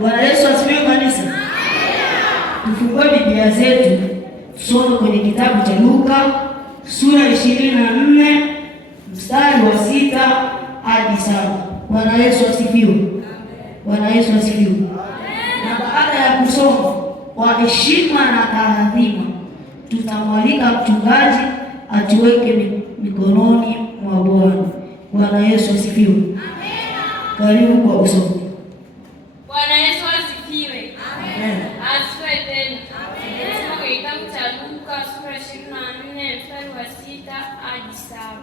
Bwana Yesu asifiwe kanisa. Tufungue Biblia zetu tusome kwenye kitabu cha Luka sura 24 mstari wa 6 hadi 7. Bwana Yesu asifiwe. Bwana Yesu asifiwe. Na baada ya kusoma kwa heshima na taadhima, tutamwalika mchungaji atuweke mikononi mwa Bwana. Bwana Yesu asifiwe. Karibu kwa usomi. Bwana Yesu asifiwe. Amen. Asifiwe tena. Amen. Tunasoma kwenye kitabu cha Luka sura 24 mstari wa 6 hadi 7.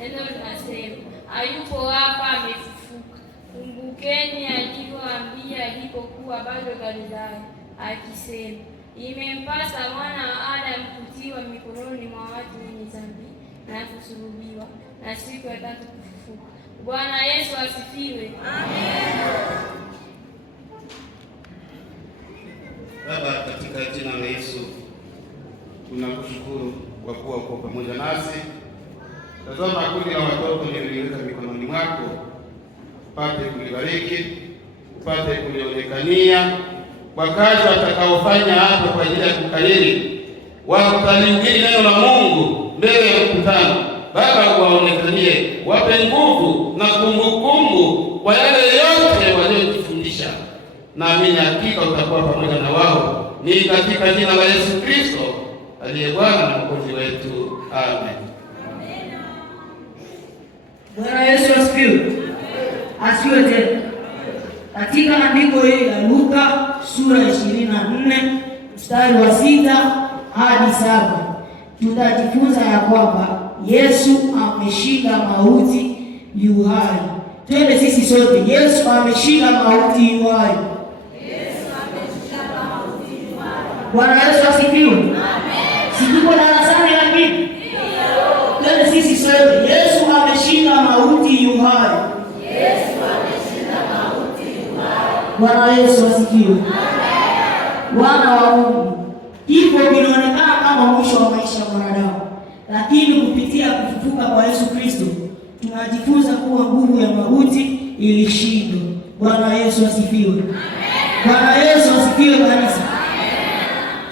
Neno linasema, hayupo hapa, amefufuka. Kumbukeni alivyowaambia alipokuwa bado Galilaya, akisema, imempasa mwana wa Adamu kutiwa mikononi mwa watu wenye dhambi na kusulubiwa na siku ya tatu kufufuka. Bwana Yesu asifiwe. Amen. Baba, katika jina la Yesu tunakushukuru kwa kuwa uko pamoja nasi. Tazama kundi la watoto niliweka mikononi mwako, upate kulibariki, upate kulionekania kwa kazi watakaofanya hapa kwa ajili ya kukariri wakutalihubiri neno la Mungu mbele ya mkutano. Baba, waonekanie, wape nguvu na kumbukumbu kwa yale yote waliojifundisha. Naamini hakika utakuwa pamoja na wao. Ni katika jina la Yesu Kristo aliye Bwana na Mwokozi wetu. Amen. Bwana Yesu asifiwe. Asifiwe tena. Katika andiko hili la Luka sura 24 mstari wa 6 hadi 7, tutajifunza ya kwamba Yesu ameshinda mauti yu hai. Twende sisi sote. Yesu ameshinda mauti yu hai. Bwana Yesu asifiwe. Amen. Situko darasani lakini? Twende sisi sote. Yesu ameshinda mauti yu hai. Yesu ameshinda mauti yu hai. Bwana Yesu asifiwe. Amen. Wana wa Mungu, hivyo vinaonekana kama mwisho wa maisha ya mwanadamu, lakini kupitia kufufuka kwa Yesu Kristo tunajifunza kuwa nguvu ya mauti ilishindwa. Bwana Yesu asifiwe. Amen. Bwana Yesu asifiwe kanisa.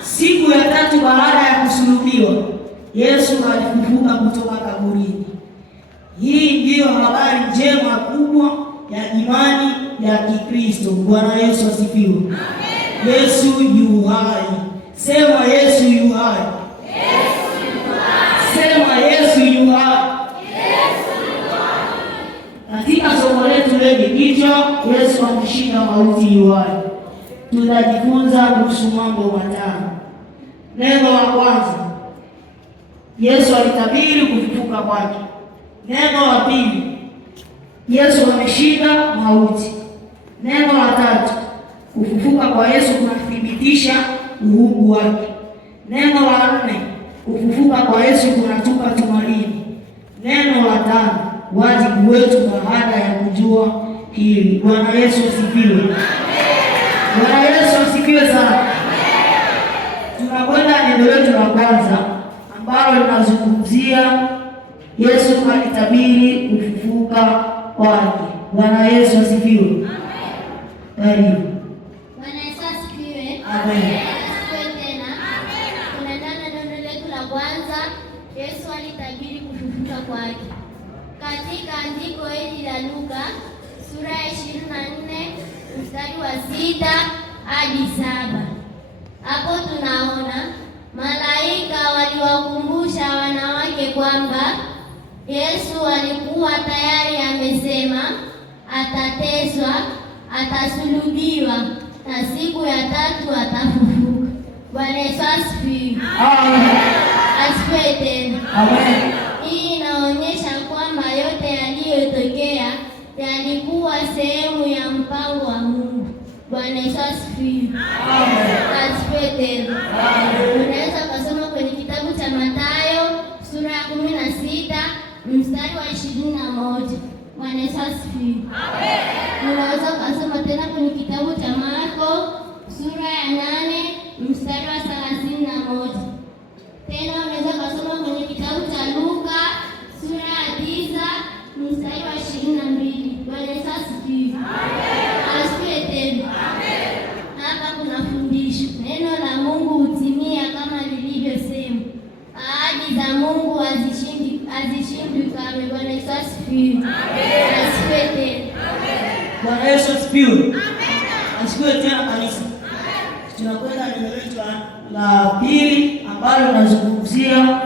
Siku ya tatu baada ya kusulubiwa, Yesu alifufuka kutoka kaburini. Hii ndiyo habari njema kubwa ya imani ya Kikristo. Bwana Yesu asifiwe. Amen. Yesu yu hai. Sema Yesu yu hai. Yesu yu hai. Sema Yesu yu hai. Yesu yu hai. Katika somo letu lenye kichwa Yesu ameshinda mauti yu hai, tutajifunza kuhusu mambo matano. Neno la kwanza, Yesu alitabiri kufufuka kwake. Neno la pili, Yesu ameshinda mauti. Neno la tatu, kufufuka kwa Yesu kunathibitisha uungu wake. Neno la nne, kufufuka kwa Yesu kunatupa tumaini. Neno la tano, wajibu wetu baada ya kujua hili. Bwana Yesu asifiwe. Amen. Bwana Yesu asifiwe sana. Tunakwenda neno letu la kwanza ambalo linazungumzia Yesu alitabiri kufufuka kwake. Bwana Yesu asifiwe. Amen. Karibu. Bwana Yesu asifiwe. Amen. Asifiwe tena. Amen. Tunaendana neno letu la kwanza, Yesu alitabiri kufufuka kwake. Katika andiko hili la Luka sura ya 24 mstari wa 6 hadi 7. Hapo tunaona malaika waliwakumbusha wanawake kwamba Yesu alikuwa tayari amesema atateswa, atasulubiwa na siku ya tatu atafufuka. Bwana Yesu asifiwe. Amen. Asifiwe tena. Amen. Hii inaonyesha kwamba yote yaliyotokea yalikuwa sehemu ya mpango wa Mungu. Bwana Yesu asifiwe. Amen. Asifiwe tena. Unaweza kusoma kwenye kitabu cha Mathayo sura ya 16 mstari wa 21. Bwana Yesu asifiwe. Amen. Unaweza kusoma tena kwenye kitabu cha Marko sura ya 8 mstari wa 31. Tena unaweza kusoma kwenye kitabu cha Luka sura ya 9 mstari wa 22. Bwana Yesu asifiwe. Amen. Bwana Yesu asifiwe. Asifiwe tena kanisa. Tunakwenda neno letu la pili ambalo linazungumzia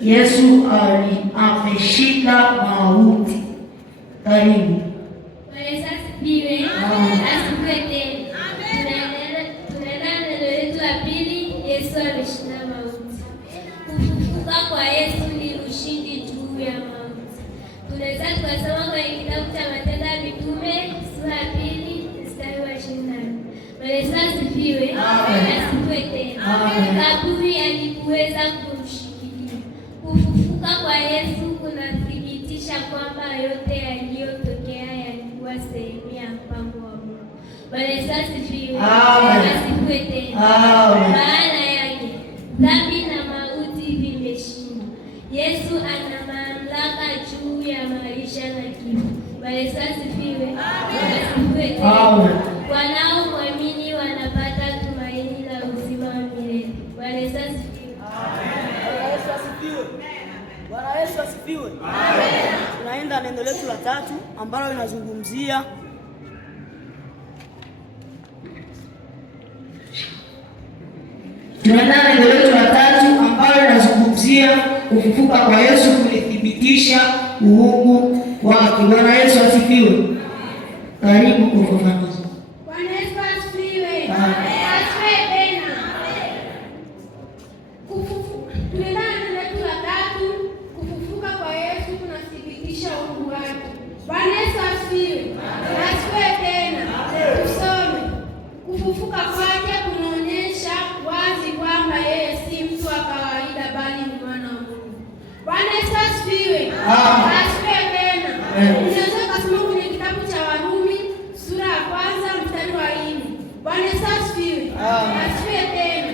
Yesu ameshinda mauti. Karibu. Bwana Yesu asifiwe. Asifiwe tena. Tunaenda neno letu la pili, Yesu ameshinda mauti. Kufufuka kwa Yesu ni ushindi juu ya mauti. Tunaweza tukasoma kwenye kitabu cha Matendo ya Mitume sura ya 2 mstari wa 24. Bwana Yesu asifiwe. Asifiwe tena. Kaburi halikuweza kumshikilia. Kufufuka kwa Yesu kunathibitisha kwamba yote yaliyotokea yalikuwa sehemu ya mpango wa Mungu. Bwana Yesu asifiwe. Asifiwe tena. Maana yake dhambi na mauti vimeshindwa. Yesu ana mamlaka juu ya maisha na kifo. Bwana Yesu asifiwe. Asifiwe tena. Wanaomwamini wanapata tumaini la uzima wa milele. Bwana Yesu asifiwe. Bwana Yesu asifiwe. Tunaenda neno letu la tatu ambalo linazungumzia kufufuka kwa Yesu kulithibitisha uungu wake. Bwana Yesu asifiwe. Karibu kufafanua. Bwana Yesu asifiwe. Asifiwe tena. Tunaenda neno letu la tatu, kufufuka kwa Yesu kunathibitisha uungu wake. Bwana Yesu asifiwe. Asifiwe tena. Tusome. Kufufuka kwake kunaonyesha wazi kwamba yeye si mtu wa kawaida bali ni mwana wa Mungu. Bwana Yesu asifiwe. Asifiwe tena. Unaweza kusoma kwenye kitabu cha Warumi sura ya 1 mstari wa 4. Bwana Yesu asifiwe. Asifiwe tena.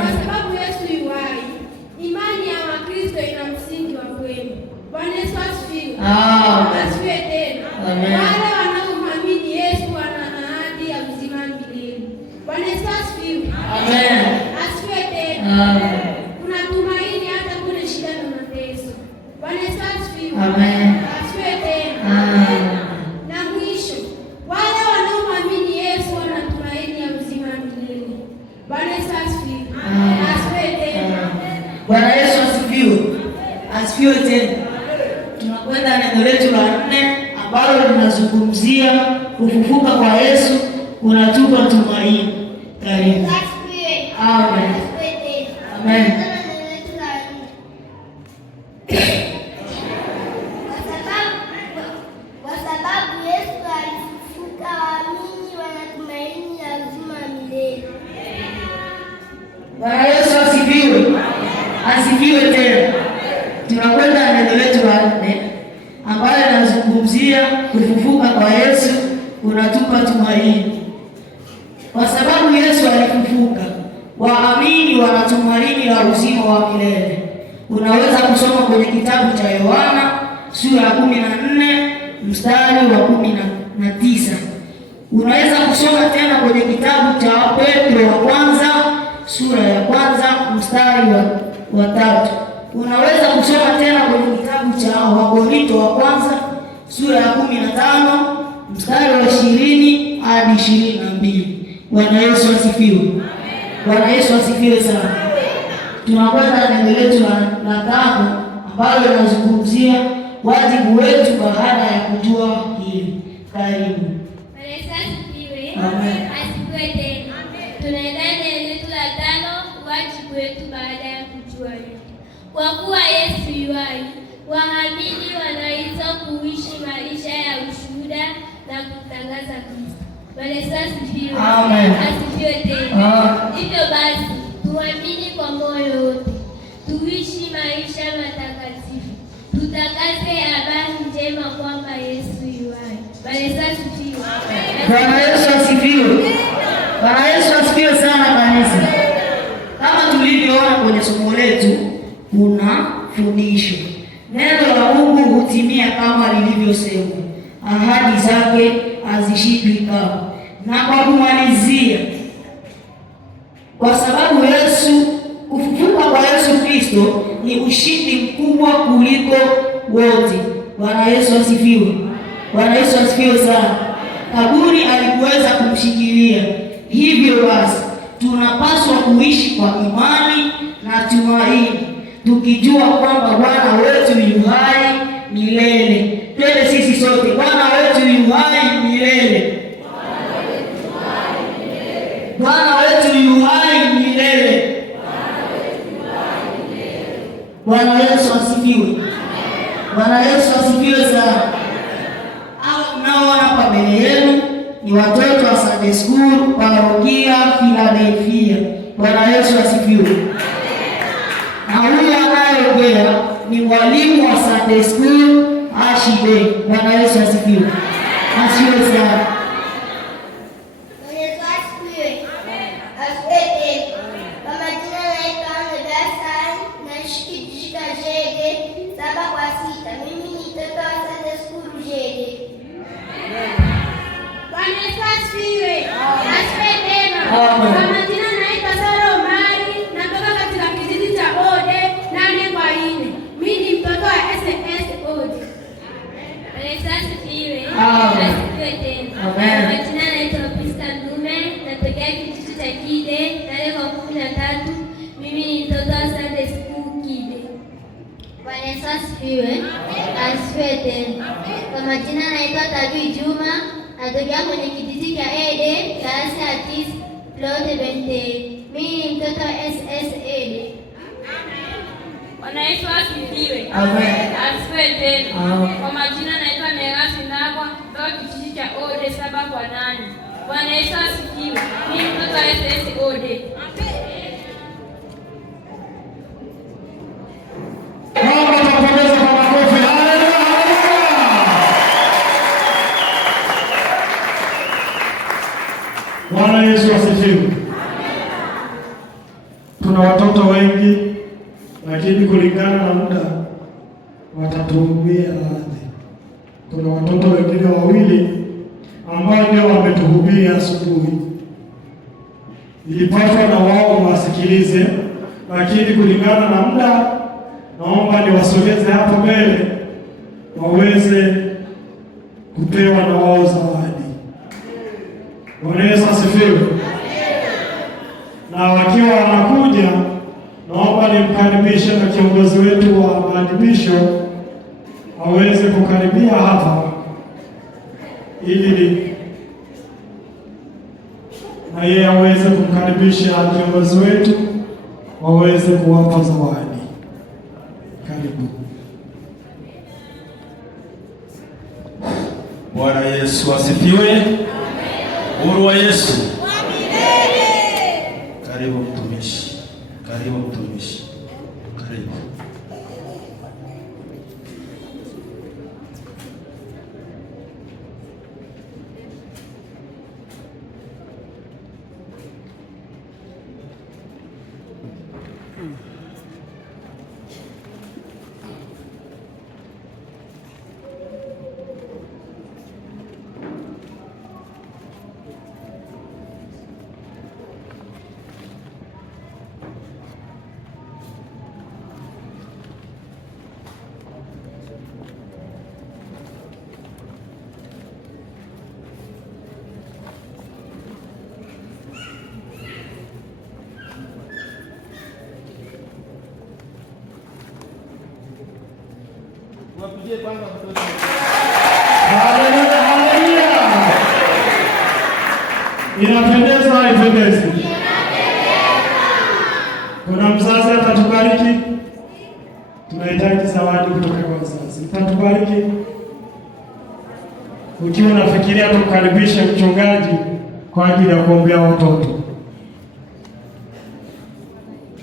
Kwa sababu Yesu yu hai, imani ya Wakristo ina msingi wa kweli. Bwana Yesu asifiwe. Asifiwe tena. Wale wanaomwamini Yesu wana ahadi ya uzima milele. Bwana Yesu asifiwe. Asifiwe tena. Kuna tumaini hata kwenye shida na mateso. Bwana Yesu asifiwe. Asifiwe tena. Na mwisho, wale wanaomwamini Yesu wana tumaini ya uzima milele. Bwana Yesu asifiwe. Asifiwe tena. Bwana Yesu asifiwe. Asifiwe tena. Tunakwenda neno letu la 4 ambalo linazungumzia kufufuka kwa Yesu kunatupa tumaini. Karibu. Asifiwe. Amen. Amen. Kwa sababu Yesu alifufuka, waamini wana tumaini la uzima milele. Bwana Yesu asifiwe. Asifiwe tena. Tunakwenda neno letu la 4 ambalo linazungumzia kufufuka kwa Yesu kunatupa tumaini. Kwa sababu Yesu alifufuka, waamini wana tumaini la uzima wa milele. Unaweza kusoma kwenye kitabu cha Yohana sura ya 14 mstari wa 19. Unaweza kusoma tena kwenye kitabu cha Petro wa kwanza sura ya 1 mstari wa 3. Unaweza kusoma tena kwenye kitabu cha Wakorinto wa kwanza sura ya 15 mstari wa 20 hadi 22. Bwana Yesu asifiwe. Bwana Yesu asifiwe sana. Tunakwenda neno letu la 5 ambalo linazungumzia wajibu wetu baada ya kujua hili. Karibu. Bwana Yesu asifiwe. Amen. Asifiwe tena. Tunaenda neno letu la 5, wajibu wetu baada ya kujua hili. Kwa kuwa Yesu yu hai, waamini wanaitwa kuishi maisha ya ushuhuda na kutangaza Kristo. Bwana Yesu asifiwe. Asifiwe tena. Hivyo basi, tuamini kwa moyo wote, tuishi maisha matakatifu, tutangaze habari njema kwamba Yesu yu hai. Bwana Yesu asifiwe. Bwana Yesu asifiwe. Bwana Yesu asifiwe sana kanisa. Kama tulivyoona kwenye somo letu, kuna fundisho. Neno la Mungu hutimia kama lilivyosema. Ahadi zake hazishindwi kamwe. Na kwa kumalizia, kwa sababu kufufuka kwa Yesu Kristo ni ushindi mkubwa kuliko wote. Bwana Yesu asifiwe. Bwana Yesu asifiwe sana. kwa imani na tumaini, tukijua kwamba Bwana wetu yu hai milele. Twende sisi sote, Bwana wetu yu hai milele. Bwana wetu yu hai milele. Bwana Yesu asifiwe. Bwana Yesu asifiwe sana. Hao mnaoona hapa mbele yenu ni watoto wa Sunday School Parokia Philadelphia. Bwana Yesu asifiwe. Na huyu anayeongea ni mwalimu wa Sunday School Ashibe. Bwana Yesu asifiwe. Asifiwe sana. Asifiwe tena. Kwa majina naitwa Tabii Juma, natokea kwenye kijiji cha Ede, darasa ya 9, plot 20. Mimi ni mtoto wa SS Ede. Bwana Yesu asifiwe. Amen. Asifiwe tena. Kwa majina naitwa Merasi Ndagwa, kutoka kijiji cha Ode 7 kwa 8. Bwana Yesu asifiwe. Mimi ni mtoto wa SS Ode. Bwana Yesu asifiwe. Tuna watoto wengi, lakini kulingana na muda watatuhubia radhi. Kuna watoto wengine wawili ambao ndio wametuhubia asubuhi. Ilipaswa na wao wasikilize, lakini kulingana na muda naomba niwasogeze hapo mbele waweze kupewa na wao zawadi. Bwana Yesu asifiwe. Na wakiwa wanakuja, naomba nimkaribishe na kiongozi wetu wa maadhimisho aweze kukaribia hapa ili na yeye aweze kumkaribisha kiongozi wetu waweze kuwapa zawadi. Karibu. Bwana Yesu asifiwe. Uhuru wa Yesu. Karibu mtumishi. Karibu mtumishi. Karibu. Wapigie kwanza mtoto. Haleluya, haleluya. Inapendeza, haipendezi? Kuna mzazi atatubariki. Tunahitaji zawadi kutoka kwa wazazi. Atatubariki. Ukiwa unafikiria tukaribishe mchungaji kwa ajili ya kuombea watoto.